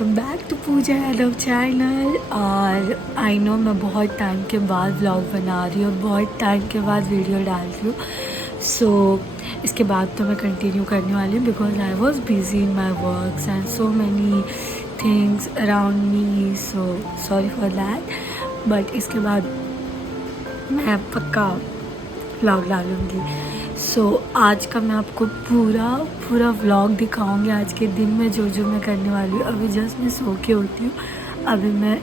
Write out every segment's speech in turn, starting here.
Welcome back to Pooja Yadav channel. और I no मैं बहुत टाइम के बाद व्लॉग बना रही हूँ, बहुत टाइम के बाद वीडियो डाल रही हूँ। सो इसके बाद तो मैं कंटिन्यू करने वाली हूँ because I was busy in my works and so many things around me, so sorry for that. But इसके बाद मैं पक्का व्लॉग डालूँगी। सो आज का मैं आपको पूरा व्लॉग दिखाऊंगी। आज के दिन में जो जो मैं करने वाली हूँ। अभी जस्ट मैं सो के उठी हूँ, अभी मैं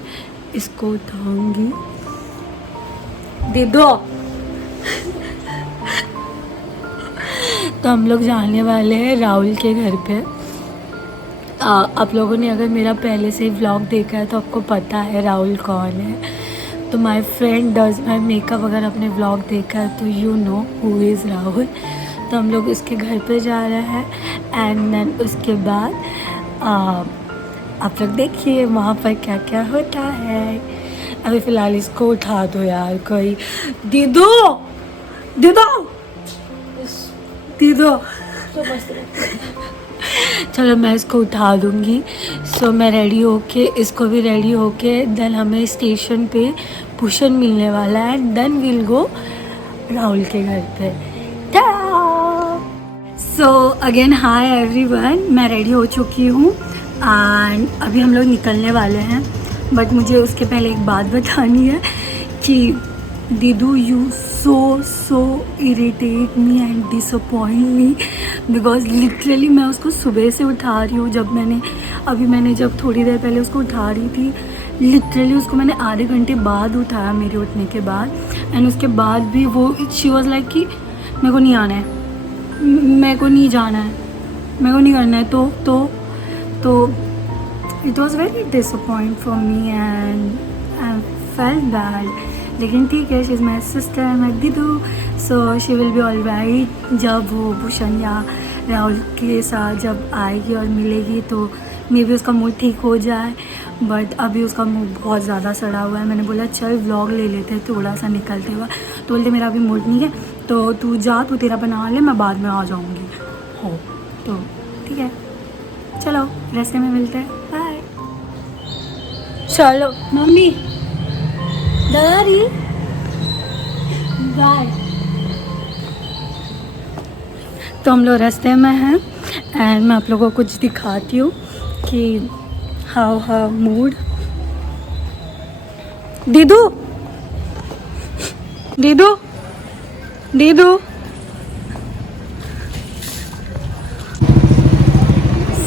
इसको उठाऊंगी। दे दो। तो हम लोग जाने वाले हैं राहुल के घर पे। आप लोगों ने अगर मेरा पहले से ही व्लॉग देखा है तो आपको पता है राहुल कौन है। तो my friend does my makeup, अगर आपने व्लॉग देखा है तो you know who is Rahul. तो हम लोग उसके घर पे जा रहे हैं एंड देन उसके बाद आप लोग देखिए वहाँ पर क्या क्या होता है। अभी फ़िलहाल इसको उठा दो यार, कोई दे दो दे दो दे दो। चलो मैं इसको उठा दूँगी। सो मैं रेडी होके, इसको भी रेडी होके, देन हमें स्टेशन पे पुशन मिलने वाला है। देन विल गो राहुल के घर पे। सो अगेन हाय एवरीवन, मैं रेडी हो चुकी हूँ एंड अभी हम लोग निकलने वाले हैं। बट मुझे उसके पहले एक बात बतानी है कि दीदू you so irritate me and disappoint me because literally मैं उसको सुबह से उठा रही हूँ। मैंने जब थोड़ी देर पहले उसको उठा रही थी, लिटरली उसको मैंने आधे घंटे बाद उठाया मेरे उठने के बाद। एंड उसके बाद भी वो शी वॉज लाइक कि मेरे को नहीं आना है, मेरे को नहीं जाना है, मेरे को नहीं करना है। तो it was very disappoint for me and I felt bad. लेकिन ठीक है, she is my sister and my दीदू, so she will be all right. जब वो भूषण या राहुल के साथ जब आएगी और मिलेगी तो मे बी उसका मूड ठीक हो जाए। बट अभी उसका मूड बहुत ज़्यादा सड़ा हुआ है। मैंने बोला चल व्लॉग ले लेते हैं थोड़ा सा निकलते हुआ, तो बोलते मेरा अभी मूड नहीं है तो तू जा, तू तेरा बना ले, मैं बाद में आ जाऊँगी। हो तो ठीक है, चलो रास्ते में मिलते हैं, बाय। चलो मम्मी दादी बाय। तो हम लोग रास्ते में हैं एंड मैं आप लोगों को कुछ दिखाती हूँ कि हाउ मूड। दीदू दीदू दीदू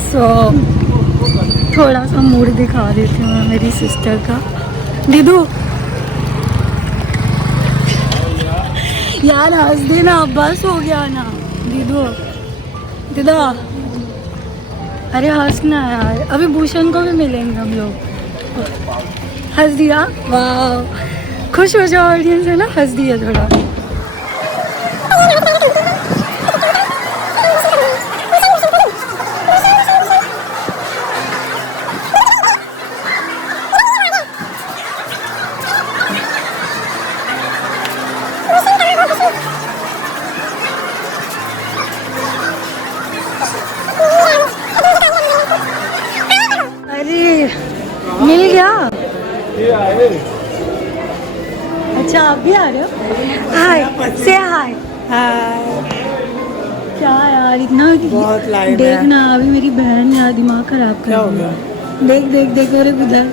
सो थोड़ा सा मूड दिखा देती हूँ मैं मेरी सिस्टर का। दीदू यार हंस देना, बस हो गया ना दीदू। दीदा अरे हंसना यार, अभी भूषण को भी मिलेंगे हम लोग। हंस दिया, वाह खुश हो जाओ ऑडियंस है ना, हंस दिया थोड़ा। मिल गया। अच्छा आप भी आ रहे हो? हाय से हाय। क्या यार इतना बहुत लाइन देखना, अभी मेरी बहन यार दिमाग खराब कर रही है। देख देख देख, और उधर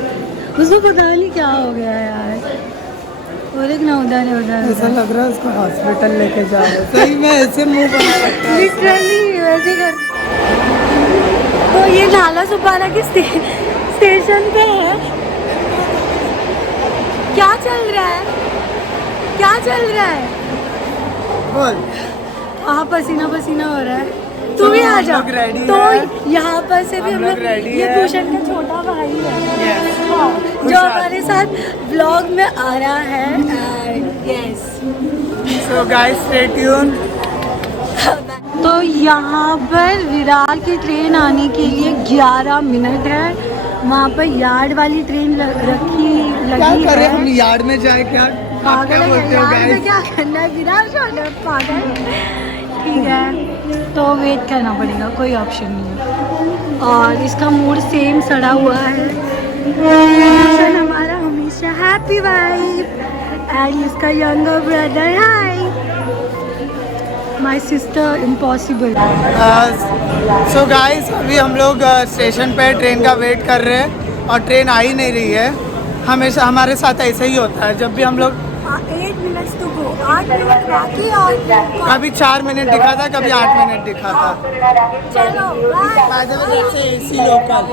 उसको पता नहीं क्या हो गया यार। और एक ना उधर है, उधर ऐसा लग रहा है उसको हॉस्पिटल लेके जा रहे हैं। सही में ऐसे मुंह बना रखा है लिटरली वैसे कर। तो ये नाला सुपारा के स्टेशन पे है। क्या चल रहा है, क्या चल रहा है? बोल। हाँ पसीना पसीना हो रहा है, तू भी आ जा। तो यहाँ पर से भी हम लोग, ये भूषण का छोटा भाई है हाँ, जो हमारे साथ व्लॉग में आ रहा है। Yes so guys stay tune. तो यहाँ पर विरार की ट्रेन आने के लिए 11 मिनट है। वहाँ पर यार्ड वाली ट्रेन लगी क्या करें है। हम यार्ड में जाए क्या? आप क्या बोलते हो यार्ड में गाइस? क्या करना है, विरार जाना है पागल। ठीक है तो वेट करना पड़ेगा, कोई ऑप्शन नहीं है। और इसका मूड सेम सड़ा हुआ है। इमोशन हमारा हमेशा हैप्पी वाइब। एंड इसका younger brother hi my sister impossible. So guys अभी हम लोग स्टेशन पे ट्रेन का वेट कर रहे हैं और ट्रेन आ ही नहीं रही है। हमेशा हमारे साथ ऐसा ही होता है, जब भी हम लोग 8 मिनट्स तो गो, 8 मिनट बाकी और कभी 4 मिनट दिखा था, कभी 8 मिनट दिखा था। चलो बाय। एसी लोकल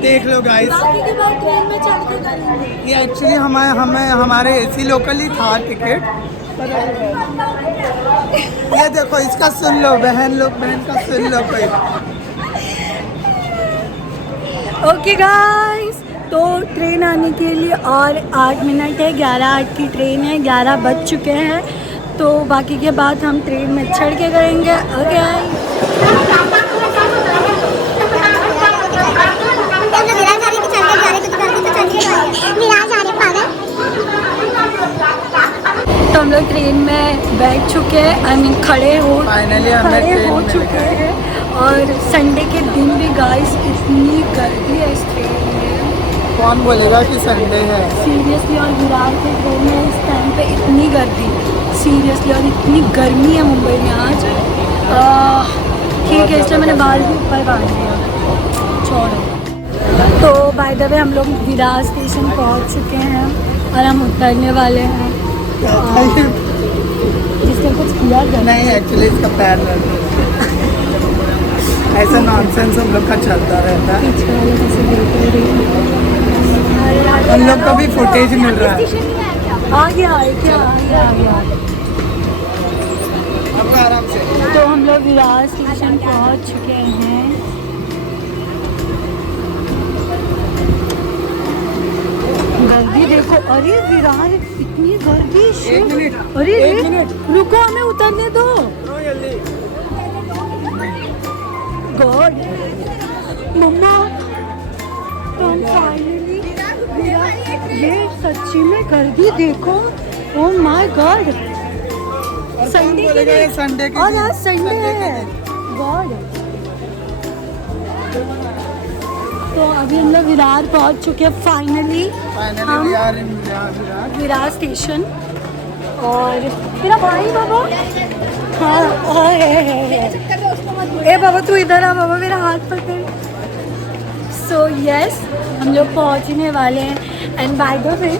देख लो गाइस, बाकी के बाद ट्रेन में चढ़ के करेंगे। ये एक्चुअली हमारे एसी लोकल ही था टिकट। ये देखो इसका सुन लो, बहन का सुन लो कोई। ओके गाइस, तो ट्रेन आने के लिए और 8 मिनट है। 11:08 की ट्रेन है, 11 बज चुके हैं। तो बाकी के बाद हम ट्रेन में चढ़ के करेंगे। ओके तो हम लोग ट्रेन में बैठ चुके हैं, आई मीन खड़े हो चुके हैं। और संडे के दिन भी गाइस इतनी गर्दी है इस ट्रेन में, कौन बोलेगा कि संडे है। सीरियसली। और विरार के ट्रेन में इस टाइम पे इतनी गर्दी, सीरियसली। और इतनी गर्मी है मुंबई में आज। ठीक है, इसलिए मैंने बाल भी ऊपर बांध दिया। छोड़ो। तो बाय द वे हम लोग विरार स्टेशन पहुंच चुके हैं और हम उतरने वाले हैं। जिसने कुछ किया नहीं, एक्चुअली इसका पैर ऐसा नॉनसेंस हम लोग का चलता रहता है। हम लोग को भी फुटेज मिल रहा है। आ गया आराम से। तो हम लोग विरार स्टेशन पहुंच चुके हैं। गर्दी देखो, अरे विरार इतनी गर्दी। अरे एक मिनट रुको, हमें उतरने दो। गॉड मम्मा, तो हम फाइनली ये सच्ची में गर्दी देखो। ओह माय गॉड, संडे के और आज संडे है। गॉड, तो अभी हम लोग विरार पहुंच चुके हैं फाइनली। हम विरार स्टेशन। और मेरा भाई बाबा, हाँ है। ए बाबा तू इधर आ बाबा, मेरा हाथ पकड़। सो यस, हम लोग पहुंचने वाले हैं। एंड बाय द वे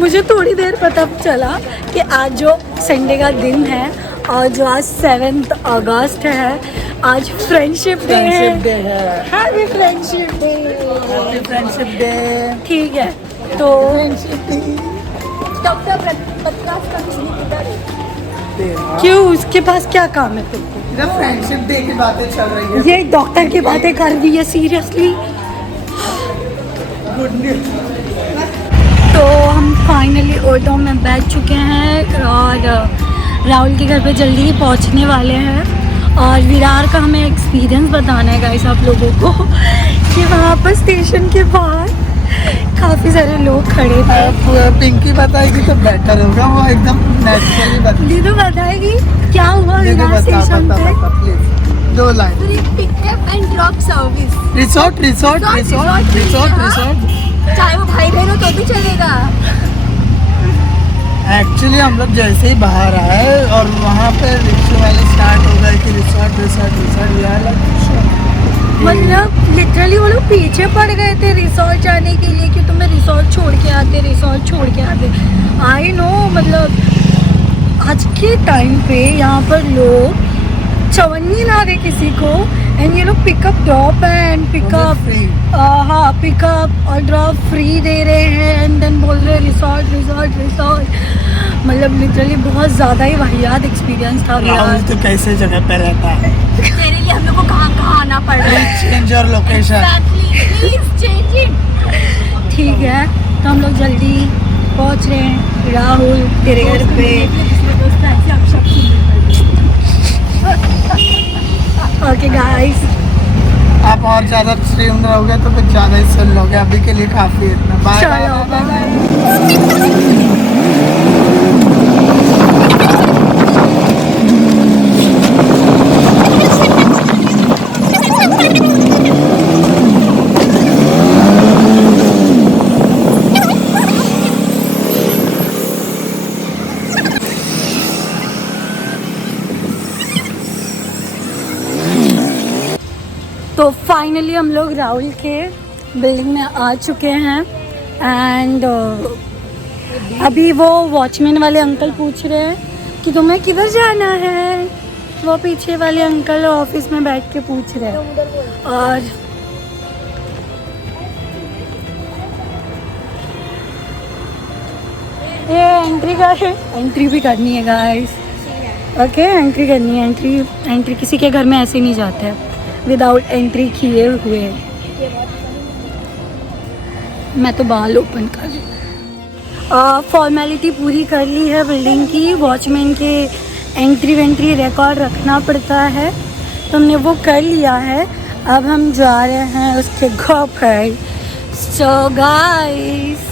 मुझे थोड़ी देर पता चला कि आज जो संडे का दिन है और जो आज 7 अगस्त है, आज फ्रेंडशिप डे है। Happy friendship day. ठीक है, तो डॉक्टर प्रकाश का क्यों, उसके पास क्या काम है तुमको? फ्रेंडशिप डे की बातें चल रही है, ये डॉक्टर की बातें कर रही है सीरियसली। Good news. तो हम फाइनली ऑटो में बैठ चुके हैं और राहुल के घर पे जल्दी ही पहुंचने वाले हैं। और विरार का हमें एक्सपीरियंस बताना है गाइस आप लोगों को कि वहाँ पर स्टेशन के बाहर काफ़ी सारे लोग खड़े थे। पिंकी बताएगी तो बेटर होगा, वो एकदम नेचुरली बताएगी। तो बताएगी क्या हुआ विरार स्टेशन पे। Please 2 line. Pickup and drop service, resort. चाहे वो भाई बहन हो तो भी चलेगा। एक्चुअली हम लोग जैसे ही बाहर आए और वहाँ पे रिक्शे वाले स्टार्ट हो गए कि रिसोर्ट। मतलब लिटरली वो लोग पीछे पड़ गए थे रिसोर्ट जाने के लिए कि तुम्हें रिसोर्ट छोड़ के आते। आई नो, मतलब आज के टाइम पे यहाँ पर लोग चवन्नी ला रहे किसी को। एंड ये लोग पिकअप ड्रॉप एंड पिकअप, हाँ पिकअप और ड्रॉप फ्री दे रहे हैं। एंड देन बोल रहे रिसोर्ट। मतलब लिटरली बहुत ज़्यादा ही वाहियात एक्सपीरियंस था। राहुल तो कैसे जगह पे रहता है, तेरे लिए हम लोग को कहाँ आना पड़ रहा है। Change your location. ठीक है, तो हम लोग जल्दी पहुँच रहे हैं राहुल तेरे घर पे। ओके गाइस, आप और ज़्यादा स्ट्रीम रहोगे तो कुछ ज़्यादा ही सुन लोगे। अभी के लिए काफ़ी इतना। Bye bye. फाइनली हम लोग राहुल के बिल्डिंग में आ चुके हैं एंड अभी वो वॉचमैन वाले अंकल पूछ रहे हैं कि तुम्हें किधर जाना है। वो पीछे वाले अंकल ऑफिस में बैठ के पूछ रहे हैं। और ये एंट्री भी करनी है गाइस। ओके एंट्री करनी है। एंट्री किसी के घर में ऐसे नहीं जाते हैं विदाउट एंट्री किए हुए। मैं तो बाल ओपन कर रही हूँ। फॉर्मेलिटी पूरी कर ली है बिल्डिंग की। वॉचमैन के एंट्री रिकॉर्ड रखना पड़ता है, तो हमने वो कर लिया है। अब हम जा रहे हैं उसके घर पर। So guys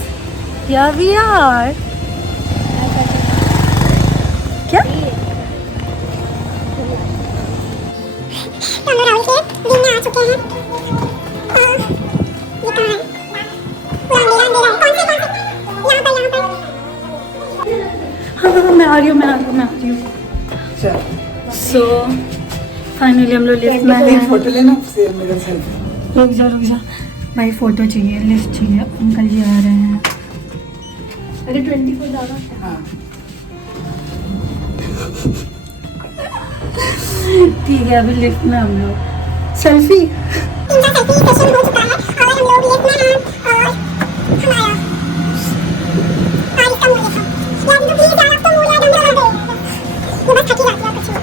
here we are. क्या तो हम राहुल के दिन में आ चुके हैं। ये कहाँ है? पूरा अंधेरा अंधेरा है। कौन से यहाँ पर हाँ मैं आ रही हूँ। सो फाइनली हम लोग लिफ्ट में हैं। फोटो लेना मेरा सेल्फी। रुक जा भाई, फोटो चाहिए, लिफ्ट चाहिए। अंकल जी आ रहे हैं। अरे 24 ज़्यादा। हाँ ठीक है, अभी लिफ्ट में हम लोग सेल्फी। इनका सेल्फी सेशन हो चुका है और हम लोग लिफ्ट में हैं और हमारा और इसका मुंह देखो। यार तो प्लीज यार अब तो मुंह यार अंदर आ गए। ये बस थकी जाती है कुछ नहीं।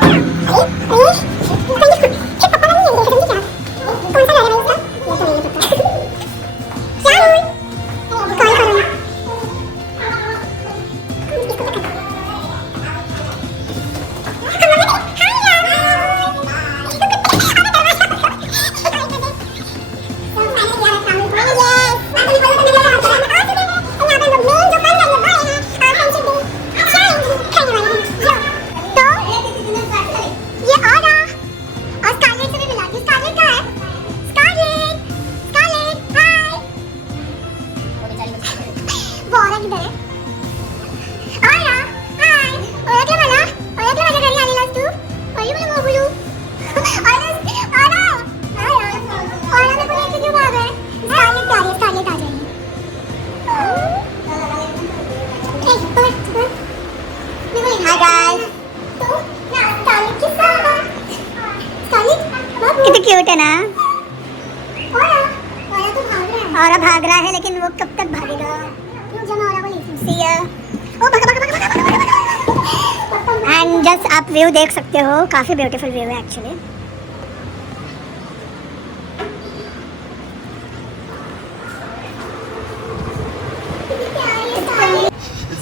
अरे ये पापा नहीं है देखो क्या? कौन सा लग रहा है इसका? ये तो नहीं पता। क्या हुआ? कॉल करो ना। इसको पता है। कितनी क्यूट है ना। और भाग रहा है, लेकिन वो कब तक भागेगा? एंड जस्ट आप व्यू देख सकते हो, काफी ब्यूटीफुल व्यू है एक्चुअली।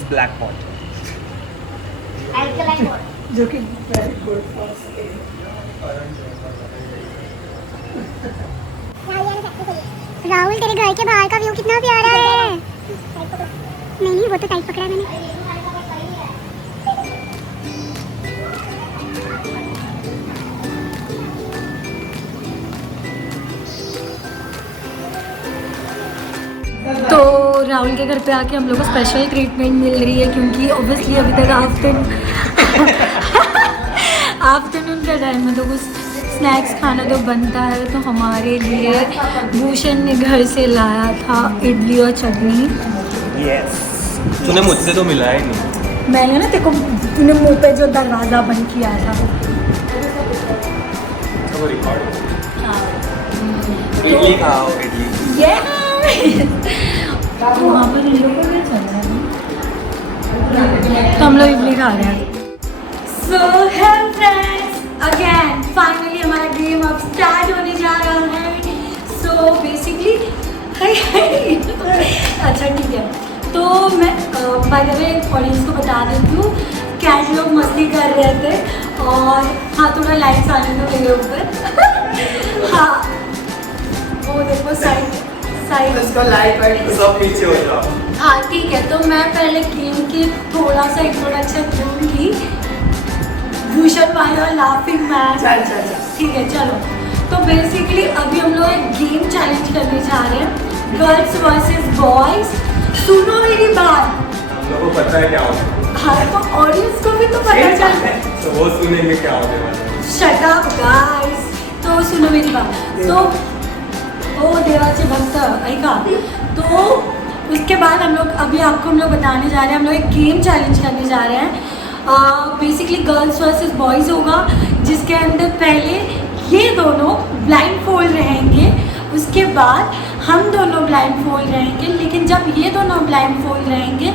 ब्लैक पॉट जो कि वेरी गुड फॉर राहुल तेरे घर के बाहर का व्यू कितना प्यारा है। नहीं वो तो टाइप पकड़ा है मैंने। तो राहुल के घर पे आके हम लोग को स्पेशल ट्रीटमेंट मिल रही है, क्योंकि ऑब्वियसली अभी तक आफ्टरनून का टाइम है, तो कुछ स्नैक्स खाना तो बनता है। तो हमारे लिए भूषण ने घर से लाया था इडली और चटनी। यस तूने मुझसे तो मिला ही नहीं। मैंने ना तेरे को तूने मुँह पे जो दरवाज़ा बंद किया था वो रिकॉर्ड। हाँ। इडली खाओ इडली। तो वहाँ पर इन लोगों को क्या चल रहा है? तो हम लोग इडली खा रहे हैं। सो है फ्रेंड्स, अगेन फाइनली हमारा गेम अब स्टार्ट होने जा रहा है। सो बेसिकली अच्छा ठीक है, तो मैं बाय द वे ऑडियंस को बता देती हूँ, कैट लोग मस्ती कर रहे थे और हाँ थोड़ा लाइट्स आने दो मेरे ऊपर। हाँ वो देखो साइड इसका लाइट वाइट सब पीछे हो जाओ। हाँ ठीक है, तो मैं पहले गेम के थोड़ा सा इंट्रोडक्शन दूंगी। भूषण भाई और लाफिंग मैन। ठीक है चलो, तो बेसिकली अभी हम लोग एक गेम चैलेंज करने जा रहे हैं, गर्ल्स वर्सेस बॉयज। सुनो मेरी बात, हम लोगों को पता है क्या होता है। हाँ तो ऑडियंस को भी तो पता चल। तो वो सुनेंगे क्या होने वाला है। Shut up guys. तो तो सुनो मेरी बात, तो ओ देवाचे भक्त ऐका, तो उसके बाद हम लोग अभी आपको हम लोग बताने जा रहे हैं, हम लोग एक गेम चैलेंज करने जा रहे हैं। बेसिकली गर्ल्स वर्सेस बॉयज़ होगा, जिसके अंदर पहले ये दोनों ब्लाइंड फोल्ड रहेंगे, उसके बाद हम दोनों ब्लाइंड फोल्ड रहेंगे। लेकिन जब ये दोनों ब्लाइंड फोल्ड रहेंगे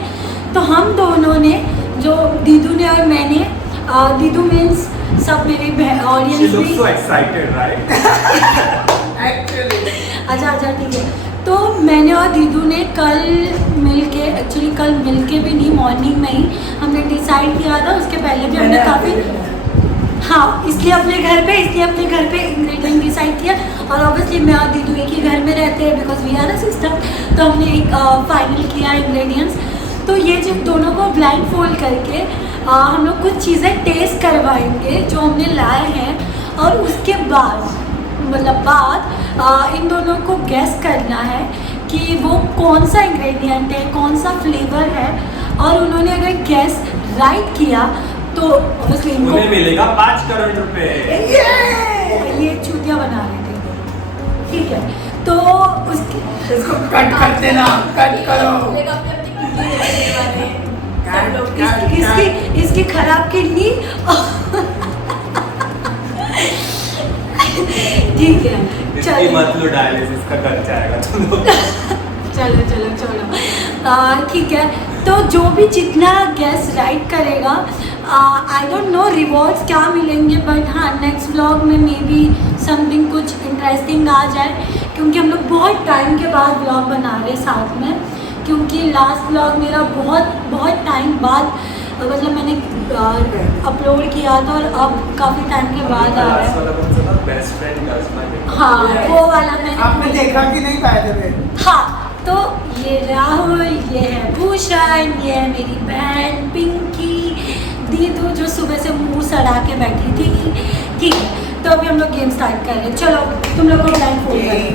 तो हम दोनों ने, जो दीदू ने और मैंने, दीदू मीन्स सब मेरे ऑडियंस भी, अच्छा ठीक है। तो मैंने और दीदू ने कल मिलके, एक्चुअली कल मिलके भी नहीं, मॉर्निंग में ही हमने डिसाइड किया था। उसके पहले भी हमने काफ़ी, हाँ, इसलिए अपने घर पे इंग्रेडिएंट डिसाइड किया। और ऑब्वियसली मैं और दीदू एक ही घर में रहते हैं, because we are a sister. तो हमने एक फाइनल किया इंग्रेडिएंट्स। तो ये जो दोनों को ब्लाइंड फोल्ड करके हम लोग कुछ चीज़ें टेस्ट करवाएंगे जो हमने लाए हैं, और उसके बाद इन दोनों को गेस करना है कि वो कौन सा इंग्रेडिएंट है, कौन सा फ्लेवर है। और उन्होंने अगर गेस राइट किया तो ऑब्वियसली इनको मिलेगा 5 करोड़ रुपए। ये चूतिया बना रहे थे, ठीक है। तो उसके इसको कट कर देना, कट करो। इसकी खराब किडनी ठीक है, इसकी मतलब डायलिसिस का खर्चा आएगा चलो ठीक है। तो जो भी जितना गैस राइट करेगा, आई डोंट नो रिवॉर्ड्स क्या मिलेंगे, बट हाँ नेक्स्ट व्लॉग में मे बी समथिंग कुछ इंटरेस्टिंग आ जाए, क्योंकि हम लोग बहुत टाइम के बाद व्लॉग बना रहे हैं साथ में। क्योंकि लास्ट व्लॉग मेरा बहुत टाइम बाद, मतलब मैंने अपलोड किया था, और अब काफ़ी टाइम के बाद आ रहा है। बेस्ट फ्रेंड, हाँ, वो वाला आपने देखा कि नहीं पाए थे? हाँ, तो ये राहुल, ये है भूषण, ये है मेरी बहन पिंकी, दीदू जो सुबह से मुंह सड़ा के बैठी थी, ठीक है। तो अभी हम लोग गेम स्टार्ट कर रहे हैं। चलो तुम लोग को ब्लाइंड फोल्ड करें।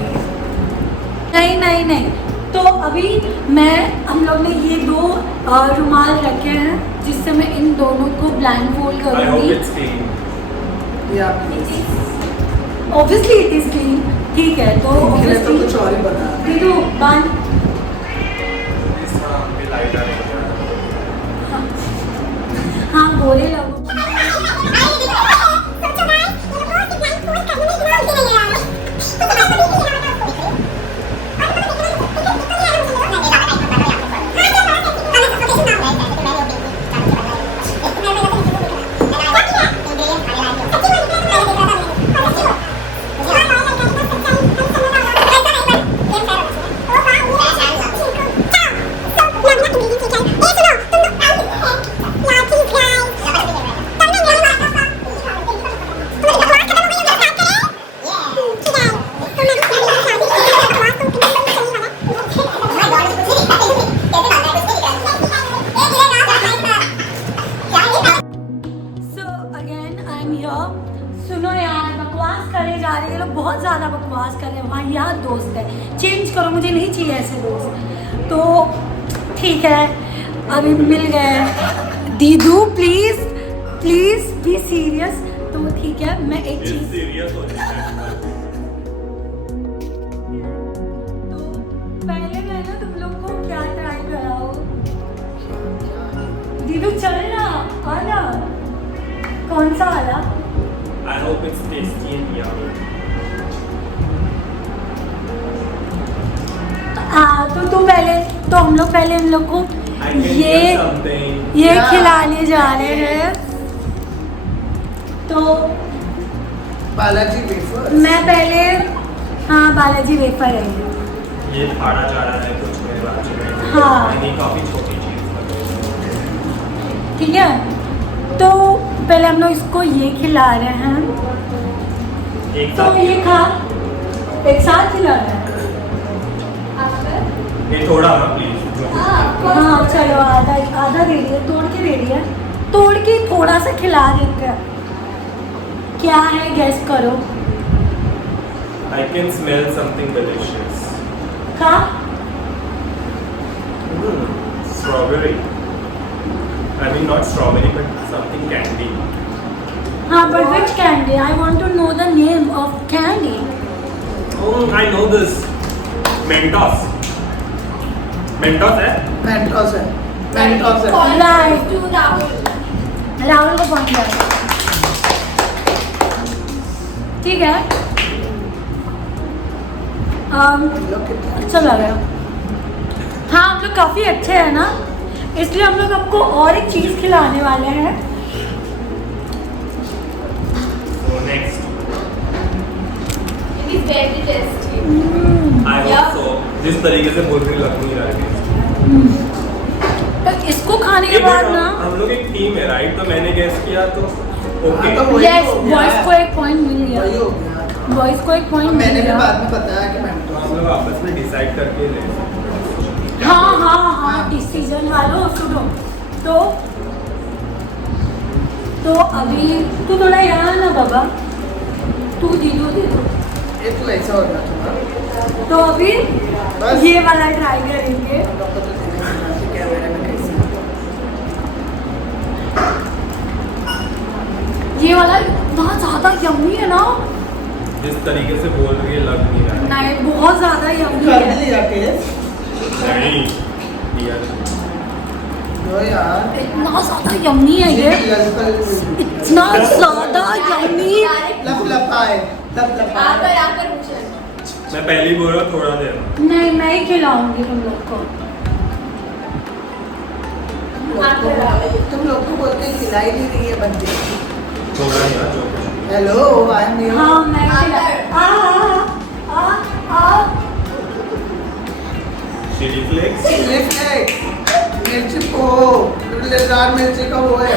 नहीं, तो अभी हम लोग ने ये 2 रुमाल रखे हैं, जिससे मैं इन दोनों को ब्लाइंड फोल्ड करूँगी। ऑब्वियसली इट इज क्लीन, ठीक है। तो ऑब्वियसली कुछ और ही बता दीदू बांध, हाँ गोरे लगो। सुनो यार, बकवास करे जा रहे हैं लोग, बहुत ज़्यादा बकवास कर रहे हैं। वहाँ यार दोस्त है, चेंज करो, मुझे नहीं चाहिए ऐसे दोस्त। तो ठीक है, अभी मिल गए। दीदू प्लीज़ बी सीरियस। तो ठीक है, मैं एक चीज़, तो पहले मैं ना तुम लोग को क्या ट्राई कराओ। दीदू चल ना, आना, कौन सा वाला? I hope it's tasty and yummy. तो तुम पहले, तो हम लोग को ये खिलाने जा रहे हैं। तो बालाजी वेफर, मैं पहले, हाँ बालाजी वेफर है ये खाना जा रहा है कुछ मेरे बच्चे में। हाँ, काफी छोटी चीज, ठीक है। तो पहले हम लोग इसको ये खिला रहे हैं, तो ये खा, एक साथ खिला रहे हैं। ये थोड़ा ना प्लीज। हाँ चलो, आधा दे दिया, तोड़ के थोड़ा सा खिला देते हैं। क्या है गैस करो। I can smell something delicious. खा। Strawberry. I mean not strawberry but something candy. हाँ, but which candy? I want to know the name of candy. Oh, I know this. Mentos. Mentos है? Mentos है, Mentos है। Right. To Rahul. Rahul को point जाएगा। ठीक है। अच्छा लग रहा। हाँ, हम लोग काफ़ी अच्छे हैं ना, इसलिए हम लोग आपको और एक चीज़ खिलाने वाले हैं। So next. It is very tasty. I hope so. जिस तरीके से बोल रही लग नहीं रहा है। तो इसको खाने के बाद ना, हम लोग एक टीम है राइट, तो मैंने गेस किया तो ओके। हाँ, तो वही यस, हो गया। बॉयज को एक पॉइंट मिल वही गया। हो गया। बॉयज को एक पॉइंट मिल मैंने भी गया। बाद में बताया कि तो मेंटोस। हम लोग आपस में डिसाइड करके ले। हाँ हाँ हाँ, डिसीजन। हेलो सुनो, तो अभी तू थोड़ा यहाँ ना बाबा, तू दीदू दे दो। ये तो ऐसा हो गया तुम्हारा। तो अभी बस। ये वाला ट्राई करेंगे। हम लोग को तो देने से ना कि कैमरे में कैसे। ये वाला इतना ज़्यादा यम्मी है ना। जिस तरीके से बोल रही है लग नहीं रहा है। नहीं, बहुत ज़्यादा यम्मी कर है। लिया टेस्ट? नहीं यार, जो यार। इतना ज़्यादा यम्मी है ये, इतना ज़्यादा यम्मी। लपलपाए, लपलपाए। आकर मुझे मैं पहले ही बोल रहा हूँ थोड़ा देर। नहीं, मैं ही खिलाऊंगी तुम लोग को। तुम लोग को बोल के खिलाई नहीं रही है बंदे। थोड़ा ही ना जो कुछ। Hello, I am you. हाँ, मैं चिली फ्लेक्स। मिर्ची को लाल मिर्ची का वो है।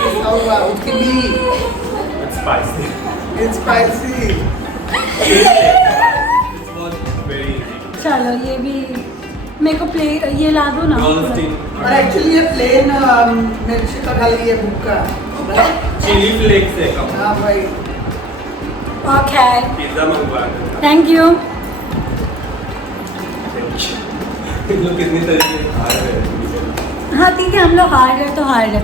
ऐसा होगा उसकी भी। It's spicy. It's spicy. It was very easy. चलो, ये भी मेरे को प्ले ये ला दो ना। Girls team. और एक्चुअली ये प्लेन मिर्ची का खाली है भुक्का। चिली फ्लेक्स है कम। हाँ भाई। ओके, पिज्जा मंगवा देना। Thank you. इन लोग कितनी तरीके से खा रहे हैं। हाँ ठीक है, हम लोग हार रहे तो हार रहे।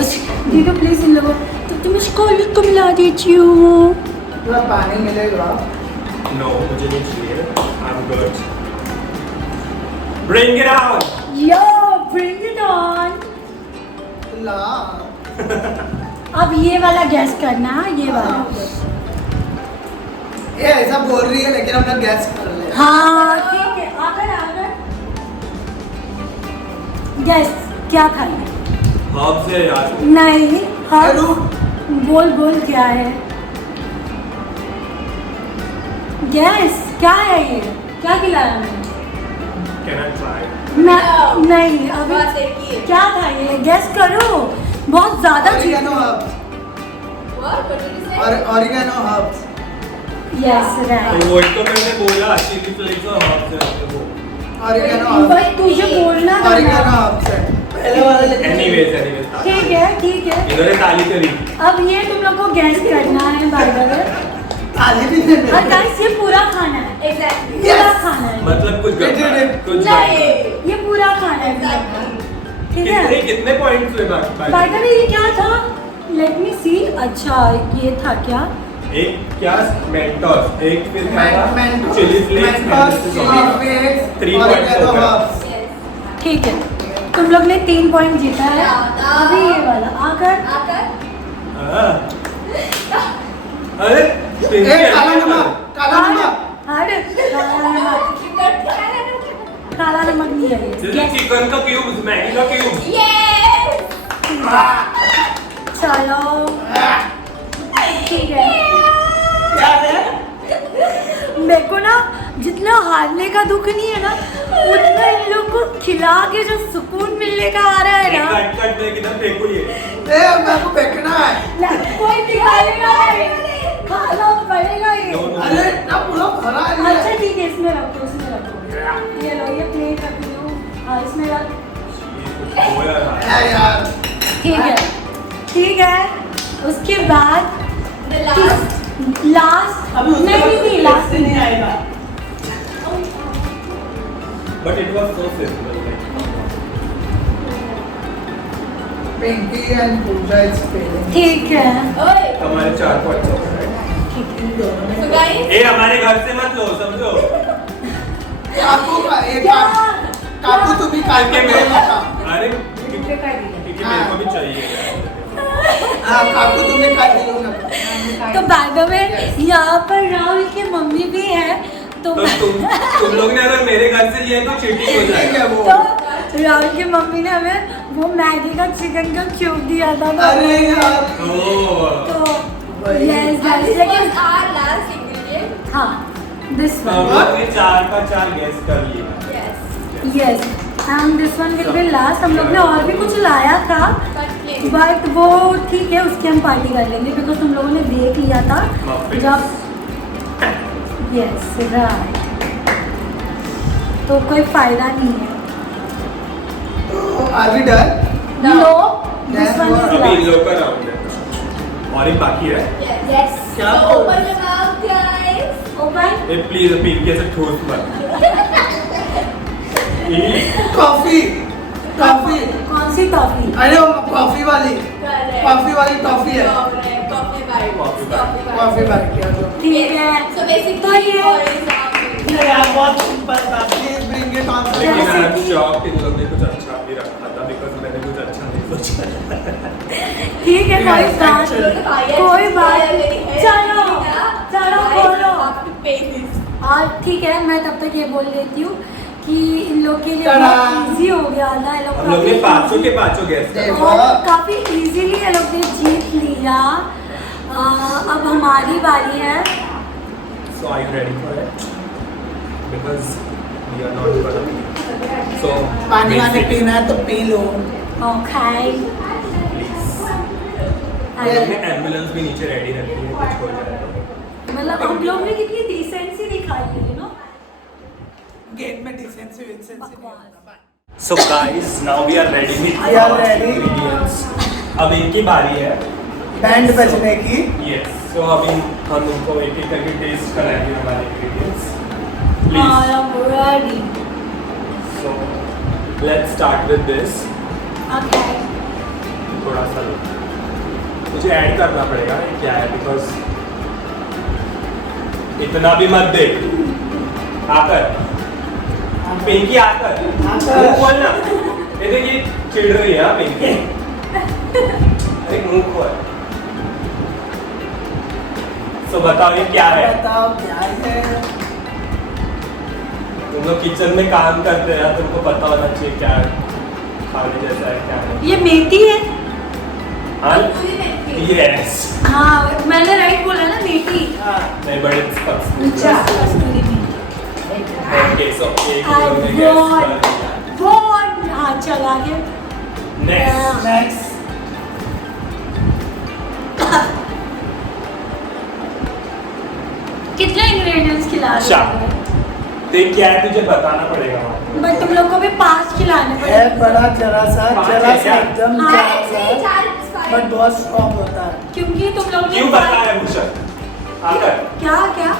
उस दीदी प्लीज इन लोगों तो तुम इसको को मिला दीजिए। थोड़ा पानी मिलेगा। No, मुझे नहीं चाहिए। I'm good. Bring it on. Yo, bring it on. ला। अब ये वाला गैस करना, ये वाला। ये ऐसा बोल रही है लेकिन हम लोग गैस कर ले। हाँ ठीक है, आकर आकर गैस क्या खाना है? Herbs है यार। नहीं, हाँ हेलो। बोल क्या है? गैस क्या है ये? क्या खिलाया मैंने? Can I try? मैं नहीं, अभी बस एक ही है। क्या था ये? गैस करो, बहुत ज्यादा चीज। Oregano herbs. What did you say? और ऑरिगेनो हर्ब्स। Yes right. तो वही तो मैंने बोला चिली फ्लेक्स और herbs है वो। ऑरिगेनो बस हर्ब्स। तुझे बोलना था ऑरिगेनो ना। हर्ब्स है। पहले वाला लेकिन Anyways. ठीक है ठीक है। इधर ताली करी। अब ये तुम लोग को गैस करना है बाय द वे। ताली भी नहीं और मिली। गाइस ये पूरा खाना है, Exactly. पूरा खाना है। मतलब कुछ गड़बड़ है, कुछ नहीं। ये पूरा खाना है, ठीक है। कितने पॉइंट्स हुए बाकी? बाय द वे ये क्या था? लेट मी सी। अच्छा ये था क्या? एक क्या मेंटोस, एक फिर क्या था? Mentos, chilli flakes, Mentos, chilli flakes, 3 points oregano हो गए। हर्ब्स। Yes. ठीक है, तुम लोग ने 3 पॉइंट जीता है। अभी ये वाला आकर आकर हाँ। अरे ए, काला नमक, काला नमक। अरे काला नमक नहीं है ये। जैसे Yes. चिकन का क्यूब्स, मैगी का क्यूब्स। Yes. चलो ठीक है। क्या है? मेरे को ना जितना हारने का दुख नहीं है ना, उतना इन लोग को खिला के जो सुकून मिलने का आ रहा है ना, कट दे किधर फेंकू ये। ए, मेरे को फेंकना है। ना कोई दिखाएगा नहीं, खाना पड़ेगा ये। अरे इतना पूरा भरा है। अच्छा ठीक है, इसमें रखो, इसमें रखो। ये लो, ये प्लेट रख लो। हाँ इसमें रख। ए यार। ठीक है। उसके बाद The last. लास्ट अभी उसके बाद नहीं लास्ट नहीं आएगा। But it was so simple. Pinky and Pooja is failing. ठीक है हमारे 4-5 चौक है। ए हमारे घर से मत लो समझो। काकू का एक काकू तुम्ही काय के मेरे मत अरे क्योंकि मेरे को भी चाहिए। हां काकू तुम्ही काय दिलो ना। तो बाय द वे यहाँ पर राहुल की मम्मी भी है तो तो तुम लोग ने अगर मेरे घर से लिया तो चीटिंग हो जाएगा। वो तो राहुल की मम्मी ने हमें वो मैगी का चिकन का क्यूब दिया था तो अरे यार ओह तो वही। यस लेकिन हाँ दिस हम वन लोग ने 4 का 4 गैस कर लिया। Yes and this one will be last. हम लोग ने और भी कुछ लाया था बट वो ठीक है उसकी हम पार्टी कर लेंगे बिकॉज तुम लोगों ने देख लिया था Muffins. जब यस राइट तो कोई फायदा नहीं है। Are we done? No this one Then is अभी इन लास्ट। लोग का राउंड है और एक बाकी है। क्या ओपन ए प्लीज पिंकी से ठोस मत। कॉफी कॉफी कौन सी टॉफी? अरे वो कॉफी वाली टॉफी है। कॉफी बार किया जो ठीक है तो ये यार बहुत सिंपल था। Please bring it on. लेकिन जैसे आज कि- शॉप इन लोग ने कुछ अच्छा भी रखा था बिकॉज मैंने कुछ अच्छा नहीं सोचा। ठीक है कोई Yes, बात actually. कोई बात चलो चलो बोलो और ठीक है मैं तब तक ये बोल देती हूँ कि इन लोग के लिए Ta-da! बहुत इजी हो गया था। ये लोग हम लोग ने 500 के 500 गैस कर देखो। और काफी इजीली ये लोग ने जीत लिया। अब हमारी बारी है। So are you ready for it? Because we are not gonna be. So पानी वानी basic, पीना है तो पी लो। Okay please. हम लोग ने एम्बुलेंस भी नीचे रेडी रखी है कुछ हो जाए तो। मतलब हम लोग ने कितनी डिसेंसी दिखाई है यू नो। गेम में decency So guys, now we are ready with We are our ready. ingredients. अब इनकी बारी है। बैंड बजने की। Yes. So अभी हम इनको एक एक करके टेस्ट कराएंगे हमारे ingredients. I Please. am ready. So let's start with this. Okay. थोड़ा सा लो। मुझे ऐड करना पड़ेगा ये क्या है बिकॉज इतना भी मत दे। आकर पिंकी आकर मुंह खोल ना। ये देखिए चिढ़ रही है पिंकी। अरे मुंह खोल। तो बताओ ये क्या है? बताओ क्या है? तुम लोग किचन में काम करते हैं तुमको पता होना चाहिए क्या खाने जैसा है क्या है। ये मेथी है। हाँ यस हाँ मैंने राइट बोला ना मेथी। नहीं बट इट्स अच्छा कस्तूरी मेथी। ओके सो एक I लोग ने गैस won. कर दिया। बहुत हाँ चल आगे। नेक्स्ट नेक्स्ट कितने इंग्रेडिएंट्स खिला रहे चार। हो? देख क्या है तुझे बताना पड़ेगा। बट तुम लोग को भी 5 खिलाने है पड़ेंगे। बड़ा जरा सा पाँच है क्या? एकदम हाँ, जरा सा बट बहुत स्ट्रॉन्ग होता है। क्योंकि तुम लोग ने क्यों बताया भूषण? आकर क्या क्या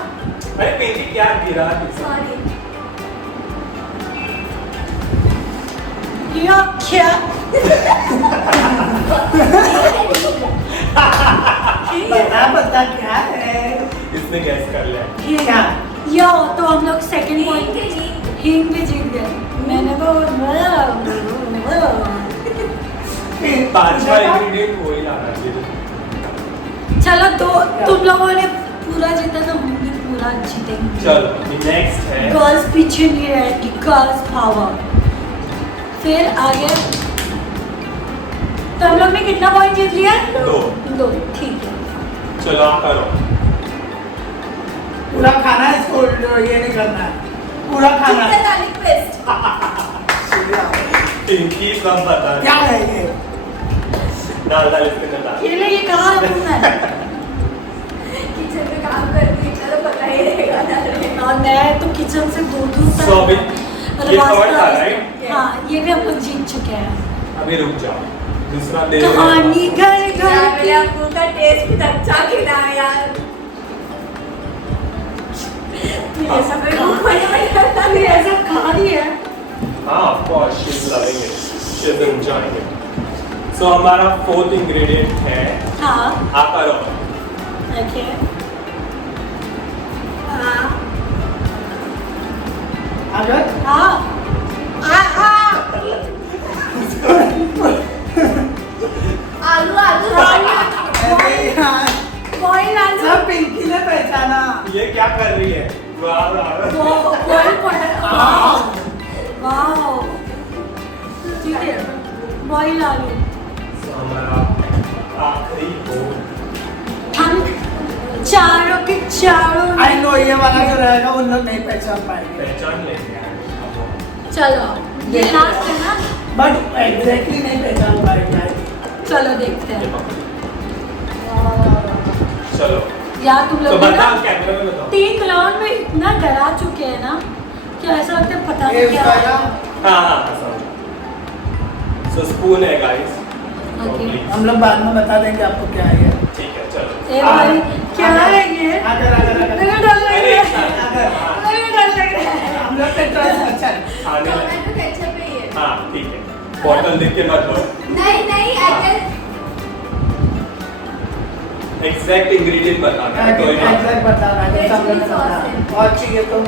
अरे पिंकी क्या गिरा क्या क्या बता क्या है? इसने गैस कर लिया। क्या? यो तो हम लोग सेकंड पॉइंट हिंग भी जीत गए। मैंने तो पांचवा इंग्रेडिएंट वही लाना चाहिए। चलो तो तुम लोगों ने पूरा जीता तो हम भी पूरा जीतेंगे। चलो नेक्स्ट है गर्ल्स पीछे नहीं रहेगी गर्ल्स पावर। फिर आगे तो हम लोग ने कितना पॉइंट जीत लिया? 2 ठीक है। चलो आप करो। पूरा खाना है इसको ये नहीं करना है। पूरा खाना है। पिंकी सब बता क्या है ये? डाल डाल इसके अंदर डाल। ये ले ये कहाँ रखूँ मैं? और मैं तो किचन से दूर तक So अभी ये रास्ता- third था, right? हाँ ये भी हम लोग जीत चुके हैं। अभी रुक जाओ दूसरा दे कहानी घर घर की तू ऐसा खा रही है। हाँ of course she's loving it she's enjoying it सो हमारा 4th इंग्रेडिएंट है हाँ आकारो। ओके अगर हाँ आलू आलू अरे यार, बॉयल आलू सब पिंकी ने पहचाना। ये क्या कर रही है? वाह वाह बॉयल पोटैटो वाओ ठीक है बॉयल आलू So, हमारा आखिरी बोल हम चारों के चारों आई नो ये वाला जो रहेगा उन लोग नहीं पहचान पाएंगे, पहचान लेंगे। चलो ये लास्ट है ना बट एग्जैक्टली नहीं पहचान पाएंगे। चलो देखते हैं चलो यार तुम तो लोग भी ना बताओ, कैमरा में बताओ। 3 राउंड में इतना डरा चुके हैं ना कि ऐसा लगता है पता ये नहीं क्या उसका है। हाँ सो स्पून है गाइस। Okay. हम लोग बाद में बता देंगे आपको क्या है ये। ठीक है चलो। ए भाई क्या है ये अगर अगर अगर मेरा डर लग अरे, रहा है अगर मेरा डर लग रहा है हम लोग का ट्रस्ट अच्छा है। खाने लगे। टोमेटो केचप है ये। हाँ ठीक है, बॉटल देख के मत बोल। नहीं नहीं अगर एग्जैक्ट इंग्रेडिएंट बताना है, कोई नहीं। एग्जैक्ट बताना है, जैसा हम लोग ने बताया। और चाहिए तो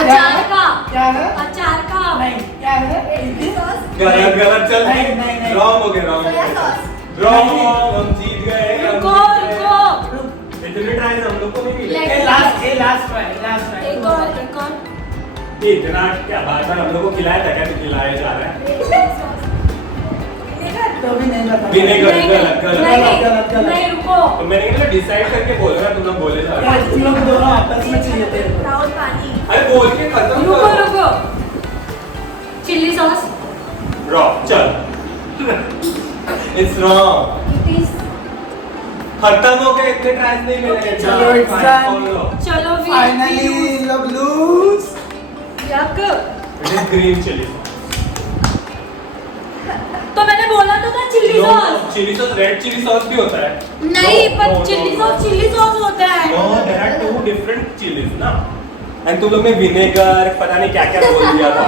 अचार का क्या है? अचार का नहीं क्या है? चिली सॉस गलत गलत चल नहीं, नहीं, नहीं। रॉन्ग हो गया रॉन्ग सोया सॉस रॉन्ग हम जीत गए हम रुको जीत गए। रुको इतने ट्राई हम लोग को नहीं मिले। Like- ये लास्ट ट्राई एक और इतना क्या बार बार हम लोग को खिलाया था क्या? तो खिलाया जा रहा है। चिली सॉस विनेगर तो भी नहीं बता विनेगर। नहीं गलत, गलत, नहीं गलत, गलत। नहीं रुको तो मैंने कहा डिसाइड करके बोलना, तुम लोग बोले जा रहे हो। तुम लोग दोनों आपस में चाहिए थे। ब्राउन पानी अरे बोल के खत्म रुको करो। रुको चिल्ली सॉस रॉन्ग चल। It's wrong. इट इज खत्म हो गए, इतने ट्राइज नहीं मिले। चलो, it's fine, done. follow. चलो फाइनली लोग लूज। यक It is green chili. तो मैंने बोला तो था chilli sauce chilli sauce, red chilli sauce भी होता है। नहीं No, पर no, no, chilli no. Sauce chilli sauce होता है No, there are 2 different chilies ना। And तुम लोग ने विनेगर पता नहीं क्या क्या बोल दिया था।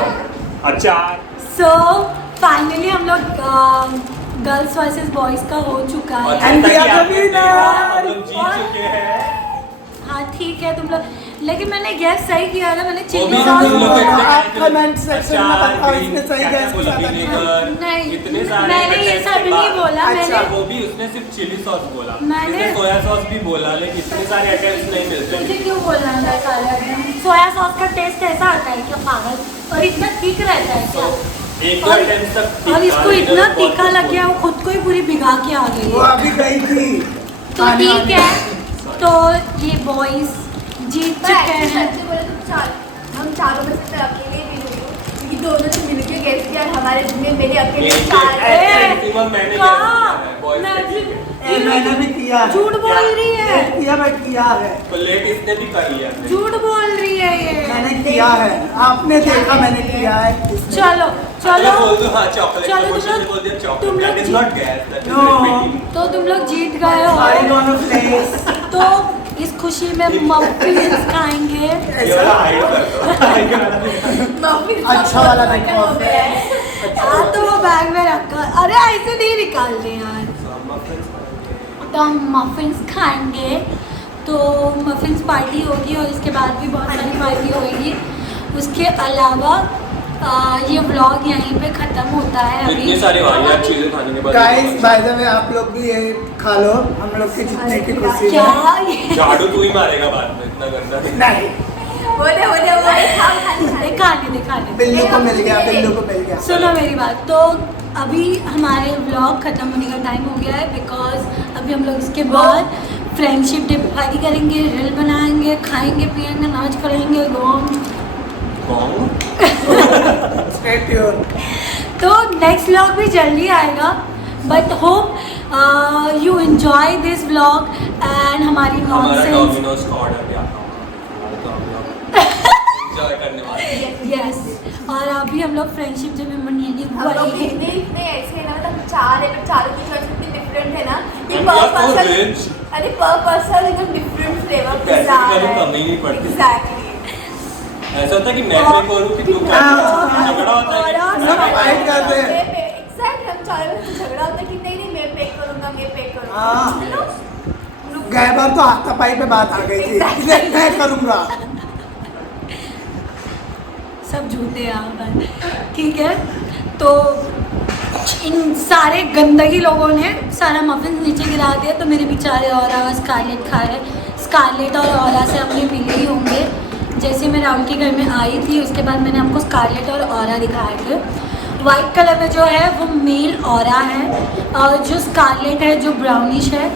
अचार। सो फाइनली हम लोग गर्ल्स वर्सेस बॉयज का हो चुका और है And जैसा we कि are the आपने देखा, winner. हम लोग जीत चुके हैं। हाँ ठीक है तुम लोग लेकिन मैंने गैस सही किया था मैंने वो चिल्ली भी सॉस तुम लोग बोलो, इतने आप comment section में अचार, बताओ, green, इसने सही क्या क्या guess बोला, किया था। विनेगर, नहीं इतने सारे मैंने ये content सब के नहीं बाद। बोला अच्छा, मैंने वो भी उसने सिर्फ चिली सॉस बोला। मैंने- इसने सोया सॉस भी बोला, लेकिन इतने सारे आइटम्स नहीं मिलते। मुझे क्यों बोलना था सारे आइटम सोया सॉस का टेस्ट ऐसा आता है क्या पागल और इतना ठीक रहता है क्या एक दो और- आइटम्स तक ठीक और था, इसको लेकिन इतना बहुत तीखा लग कुछ गया वो खुद को ही पूरी भिगा के आ गई वो है अभी गई थी। तो ठीक है तो ये बॉयज जीत चुके हैं सच्ची बोले तो हम चारों में से मैं अकेले भी हुई हूँ क्योंकि दोनों ने मिलकर गैस किया और हमारे में मेरे अकेले एक- 4 एक- ए, maximum मैंने कहाँ? guess किया है, boys मैं ने भी- ए, मैंने भी किया है। झूठ बोल रही है किया बट किया है। तो लेट इसने भी कर लिया। झूठ बोल रही है ये मैंने किया है। आपने देखा मैंने किया है। इसने- चलो चलो चलो बोल दो, हाँ चॉकलेट चलो, का तुम क्वेश्चन लोग- बोल दिया तुम चॉकलेट। लोग दैट इज जी- not guess, that is No. Repeating. तो तुम लोग जीत गए हो I want to place। तो इस खुशी में मफिन्स खाएंगे ये वाला हाइड कर दो। अच्छा वाला देखो। हाँ तो वो बैग में रखा अरे ऐसे नहीं निकालने यार तो हम मफिन्स खाएंगे तो मफिन्स पार्टी होगी और इसके बाद भी बहुत सारी पार्टी होगी उसके अलावा ये व्लॉग यहीं पे ख़त्म होता है अभी इतनी सारी वाहियात चीजें खाने के बाद गाइस बाय द वे आप लोग भी ये खा लो हम लोग के जितने की खुशी क्या है। ये झाड़ू तू ही मारेगा बाद में, इतना गंदा नहीं बोले दिखाने बिल्लू को मिल गया बिल्लू को मिल गया। सुनो मेरी बात तो अभी हमारे व्लॉग ख़त्म होने का टाइम हो गया है बिकॉज अभी हम लोग इसके बाद फ्रेंडशिप डे पार्टी करेंगे रील बनाएंगे खाएंगे पिएंगे नाच करेंगे Stay tuned। तो नेक्स्ट व्लॉग भी जल्दी आएगा but hope you enjoy this vlog and हमारी हमारा नॉनसेंस डोमिनोज का ऑर्डर भी आता एंजॉय करने वाले हैं। यस और अभी हम लोग फ्रेंडशिप डे में मनाएंगे हम लोग इतने इतने ऐसे है ना मतलब 4 है पर चारों की चॉइस इतनी डिफरेंट है ना ये And पर we are so person rich। अरे पर पर्सन एकदम डिफरेंट फ्लेवर पैसे की वैल्यू कमी नहीं पड़ती। एग्जैक्टली ऐसा होता है कि मैं पे करूँ कि तू कर, झगड़ा होता है कि- सब fight करते हैं। एग्जैक्ट हम चारों में झगड़ा होता है कि कम ये पे करो। हाँ। चलो। गए बार तो हाथापाई पे बात आ गई थी, इसलिए मैं करूँगा। सब झूठे हैं यहाँ पर, ठीक है। तो इन सारे गंदगी लोगों ने सारा मफिन नीचे गिरा दिया, तो मेरे बेचारे और स्कारलेट खा रहे। स्कारलेट और ऑरा से आपने मिले ही होंगे। जैसे मैं राहुल के घर में आई थी उसके बाद मैंने आपको स्कारलेट और ऑरा दिखाए थे। वाइट कलर में जो है वो मेल ऑरा है, और जो स्कारलेट है जो ब्राउनिश है।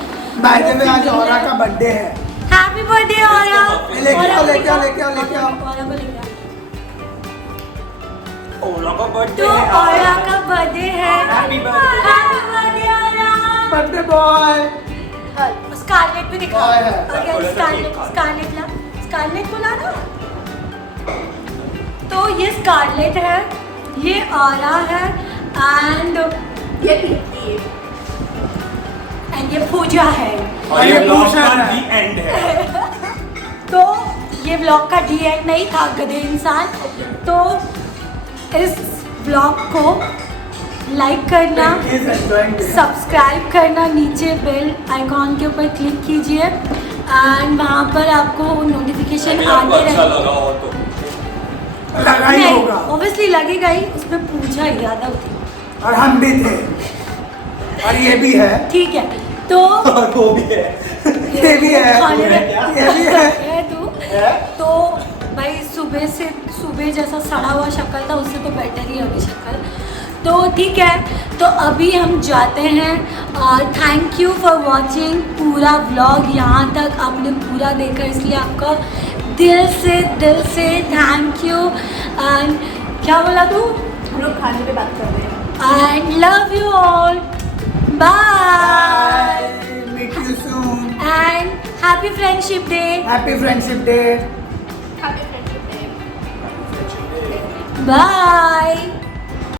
बाय द वे आज औरा का बर्थडे है। Happy birthday aura. लेके आओ, लेके आओ, लेके आओ, लेके आओ। ऑरा को लेके आओ। ओला का बर्थडे तो है। ऑरा का बर्थडे है। Happy birthday। Happy birthday Aura. Birthday boy. Scarlett भी दिखा। हाँ, है। अगर स्कारलेट स्कारलेट ला, स्कारलेट को ला ना। तो ये स्कारलेट है, ये ऑरा है, एंड ये पिंकी है, एंड ये पूजा है। और ये ये ब्लॉग पूछा का है। दी एंड है। तो ये व्लॉग का डी एंड नहीं था गधे इंसान। तो इस व्लॉग को लाइक करना, He's enjoying this. सब्सक्राइब करना, नीचे बेल आइकॉन के ऊपर क्लिक कीजिए एंड वहाँ पर आपको नोटिफिकेशन अभी आपको आते अच्छा रहेंगे। लगा हो तो लगा ही होगा। ऑब्वियसली लगेगा ही, उसमें पूजा ही ज़्यादा होती और हम भी थे, और ये भी है, ठीक है। तो और वो भी है। ये भी है, खाने में ये भी है। है तू। तो भाई सुबह जैसा सड़ा हुआ शक्ल था उससे तो बेटर ही है अभी शक्ल। तो ठीक है, तो अभी हम जाते हैं। थैंक यू फॉर वॉचिंग पूरा व्लॉग, यहाँ तक आपने पूरा देखा इसलिए आपका दिल से थैंक यू। एंड क्या बोला तू? हम लोग खाने पे बात कर रहे हैं। And love you all, bye Meet you soon. And happy friendship day. Happy Friendship Day. Happy friendship day. Bye.